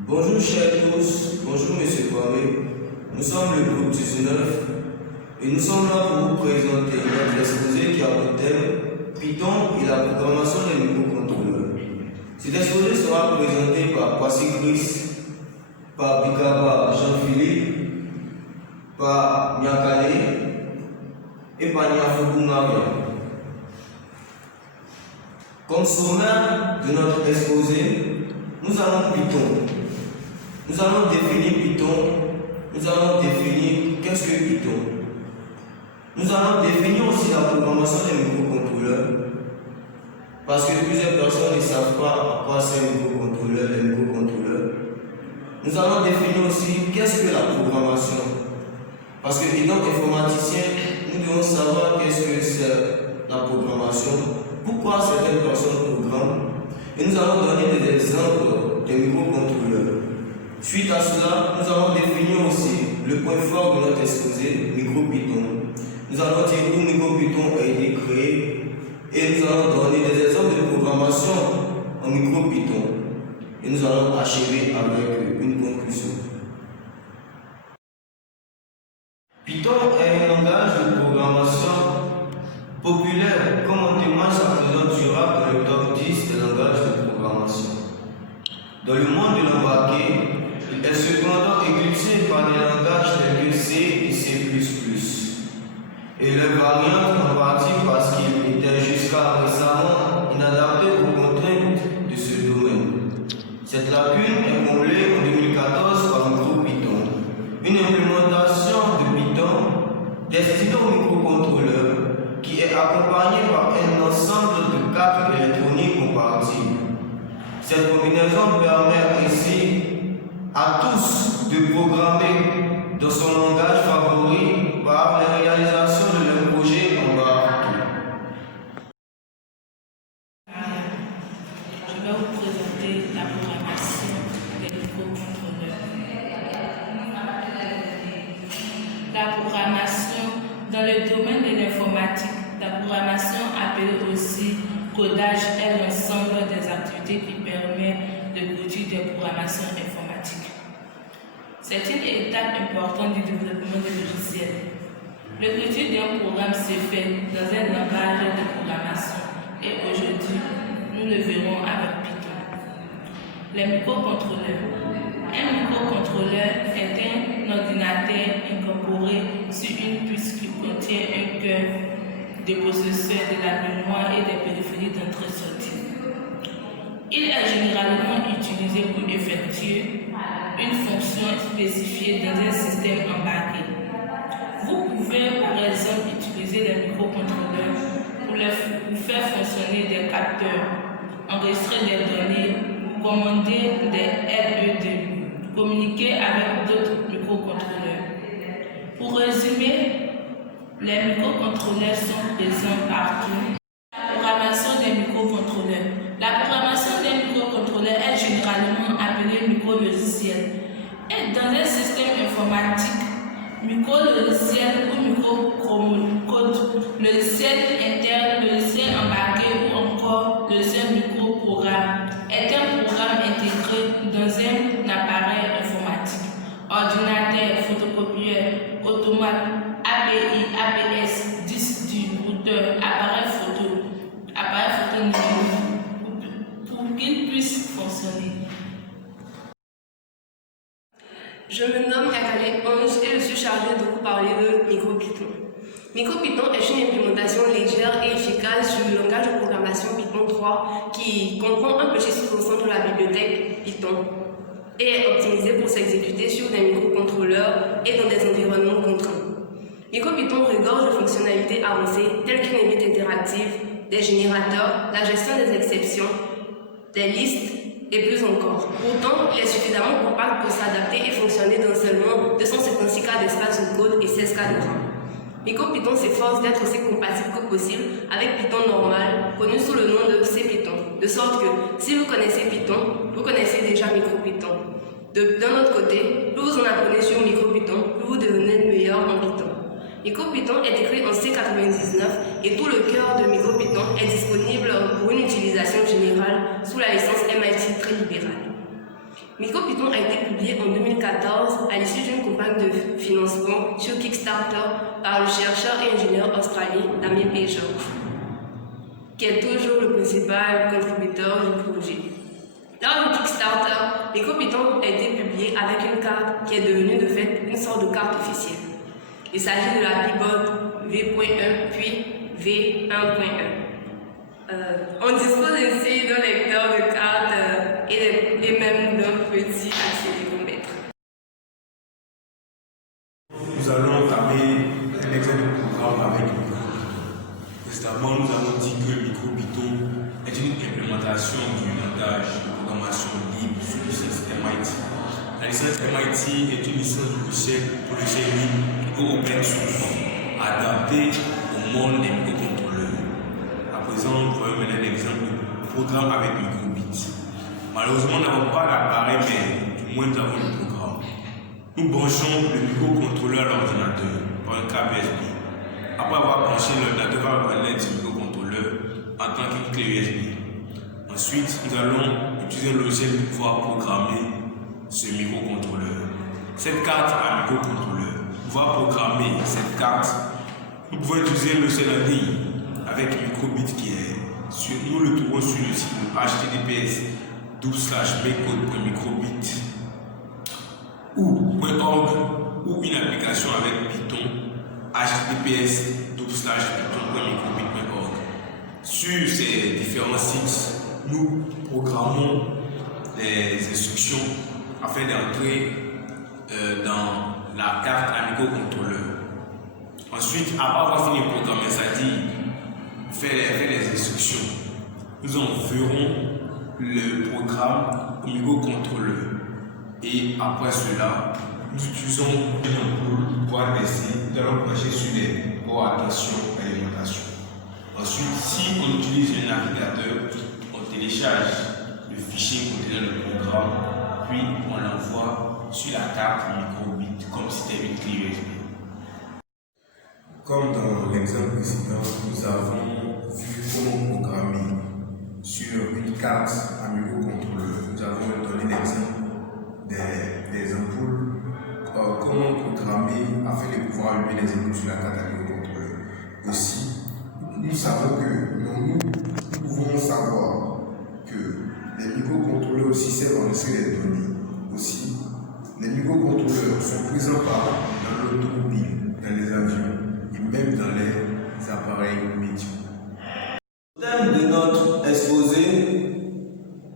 Bonjour chers tous, bonjour Monsieur Kwame. Nous sommes le groupe 19 et nous sommes là pour vous présenter notre exposé qui a pour thème Python et la programmation des microcontrôleurs. Cet exposé sera présenté par Kwasi Chris, par Bikaba Jean-Philippe, par Nyakale et par Niafobou Maria. Comme sommaire de notre exposé, nous allons Python. Nous allons définir Python. Nous allons définir qu'est-ce que Python. Nous allons définir aussi la programmation des microcontrôleurs. Parce que plusieurs personnes ne savent pas à quoi c'est les microcontrôleurs. Nous allons définir aussi qu'est-ce que la programmation. Parce que étant informaticien, nous devons savoir qu'est-ce que c'est la programmation, pourquoi certaines personnes programment. Et nous allons donner des exemples de microcontrôleurs. Suite à cela, nous allons définir aussi le point fort de notre exposé, MicroPython. Nous allons dire où MicroPython a été créé et nous allons donner des exemples de programmation en MicroPython. Et nous allons achever avec une conclusion. Python est un langage de programmation populaire, comme on témoigne sa présence durable dans le top 10 des langages de programmation. Dans le monde de l'embarqué, il est cependant éclipsé par des langages tels que C et C++. Et les variantes en partie parce qu'il était jusqu'à récemment inadapté aux contraintes de ce domaine. Cette lacune est comblée en 2014 par MicroPython, une implémentation de Python destinée aux microcontrôleurs qui est accompagnée par un ensemble de cartes électroniques compatibles. Cette combinaison permet ainsi à tous de programmer dans son langage favori par la réalisation de leurs projets embarqués. Je vais vous présenter la programmation des microcontrôleurs. La programmation dans le domaine de l'informatique, la programmation appelée aussi codage est l'ensemble des activités qui permettent de produire des programmations informatiques. C'est une étape importante du développement des logiciels. L'écriture d'un programme se fait dans un langage de programmation et aujourd'hui, nous le verrons avec Python. Les microcontrôleurs. Un microcontrôleur est un ordinateur incorporé sur une puce qui contient un cœur, des processeurs, de la mémoire et des périphéries d'entrée-sortie. Il est généralement utilisé pour effectuer une fonction spécifiée dans un système embarqué. Vous pouvez par exemple utiliser les microcontrôleurs pour faire fonctionner des capteurs, enregistrer des données, commander des LED, communiquer avec d'autres microcontrôleurs. Pour résumer, les microcontrôleurs sont présents partout. La programmation des microcontrôleurs. La programmation des microcontrôleurs est généralement appelée micrologiciel. Et dans un système informatique, micrologiciel ou microcode, logiciel interne, logiciel embarqué ou encore logiciel microprogramme est un programme intégré dans un appareil informatique. Ordinateur, photocopieur, automate, API, APS, disque dur, routeur, appareil photo numérique, pour qu'il puisse fonctionner. Je me nomme Nyakale Ange et je suis chargée de vous parler de MicroPython. MicroPython est une implémentation légère et efficace du langage de programmation Python 3 qui comprend un petit sous-ensemble de la bibliothèque Python et est optimisé pour s'exécuter sur des microcontrôleurs et dans des environnements contraints. MicroPython regorge de fonctionnalités avancées telles qu'une limite interactive, des générateurs, la gestion des exceptions, des listes et plus encore. Pourtant, il est suffisamment compact pour s'adapter et fonctionner dans seulement 256 K d'espace de code et 16 K de RAM. MicroPython s'efforce d'être aussi compatible que possible avec Python normal, connu sous le nom de CPython, de sorte que si vous connaissez Python, vous connaissez déjà MicroPython. D'un autre côté, plus vous en apprenez sur MicroPython, plus vous devenez meilleur en Python. MicroPython est écrit en C99 et tout le cœur de MicroPython est disponible pour une utilisation générale sous la licence MIT très libérale. MicroPython a été publié en 2014 à l'issue d'une campagne de financement sur Kickstarter par le chercheur et ingénieur australien Damien P. George, qui est toujours le principal contributeur du projet. Lors du Kickstarter, MicroPython a été publié avec une carte qui est devenue de fait une sorte de carte officielle. Il s'agit de la Pibot V.1 puis V1.1. On dispose ainsi d'un lecteur de cartes et même d'un petit accéléromètre. Nous allons entamer un exemple de programme avec MicroPython. Précédemment, nous avons dit que MicroPython est une implémentation du langage de programmation libre sous licence MIT. La licence MIT est une licence du logiciel libre ou open source adaptée au monde des microcontrôleurs. À présent, nous voyons maintenant un exemple de programme avec microbit. Malheureusement, nous n'avons pas d'appareil, mais du moins nous avons le programme. Nous branchons le microcontrôleur à l'ordinateur par un câble USB. Après avoir branché l'ordinateur va reconnaître ce microcontrôleur en tant qu'une clé USB. Ensuite, nous allons utiliser un logiciel pour pouvoir programmer ce microcontrôleur. Cette carte à microcontrôleur, pour pouvoir programmer cette carte, nous pouvons utiliser le logiciel en ligne avec MicroBit qui est sur, nous le trouvons sur le site https://makecode.microbit ou.org ou une application avec Python https://python.microbit.org. Sur ces différents sites, nous programmons les instructions afin d'entrer dans la carte à microcontrôleur. Ensuite, après avoir fini de programmer, c'est-à-dire faire les instructions, nous enverrons le programme au microcontrôleur. Et après cela, nous utilisons une ampoule pour tester, nous allons brancher sur les ports à tension et alimentation. Ensuite, si on utilise un navigateur, on télécharge le fichier contenant le programme, puis on l'envoie sur la carte microbit comme si c'était une clé USB. Comme dans l'exemple précédent, nous avons vu comment programmer sur une carte à microcontrôleur. Nous avons donné l'exemple des ampoules, comment programmer afin de pouvoir allumer les ampoules sur la carte à microcontrôleur. Aussi, nous savons que nous pouvons savoir que les microcontrôleurs aussi servent à enregistrer les données. Aussi, les microcontrôleurs sont présents dans l'automobile, dans les avions et même dans les appareils médias. Au thème de notre exposé,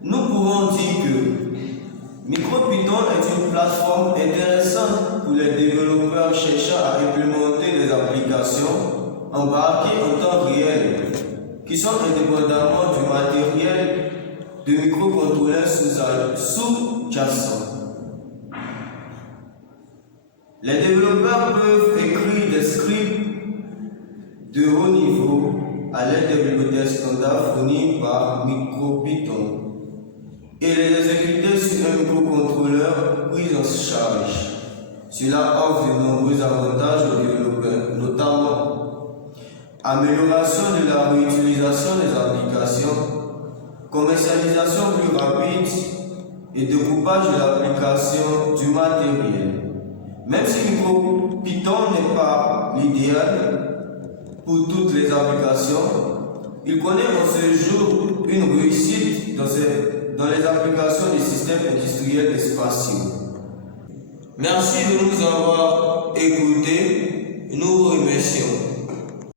nous pouvons dire que MicroPython est une plateforme intéressante pour les développeurs cherchant à implémenter des applications embarquées en temps réel qui sont indépendamment du matériel de microcontrôleurs sous-jacents. Les développeurs peuvent écrire des scripts de haut niveau à l'aide des bibliothèques standards fournies par MicroPython et les exécuter sur un microcontrôleur pris en charge. Cela offre de nombreux avantages aux développeurs, notamment amélioration de la réutilisation des applications, commercialisation plus rapide et découpage de l'application du matériel. Même si MicroPython n'est pas l'idéal pour toutes les applications, il connaît en ce jour une réussite dans les applications des systèmes industriels et spatiaux. Merci de nous avoir écoutés.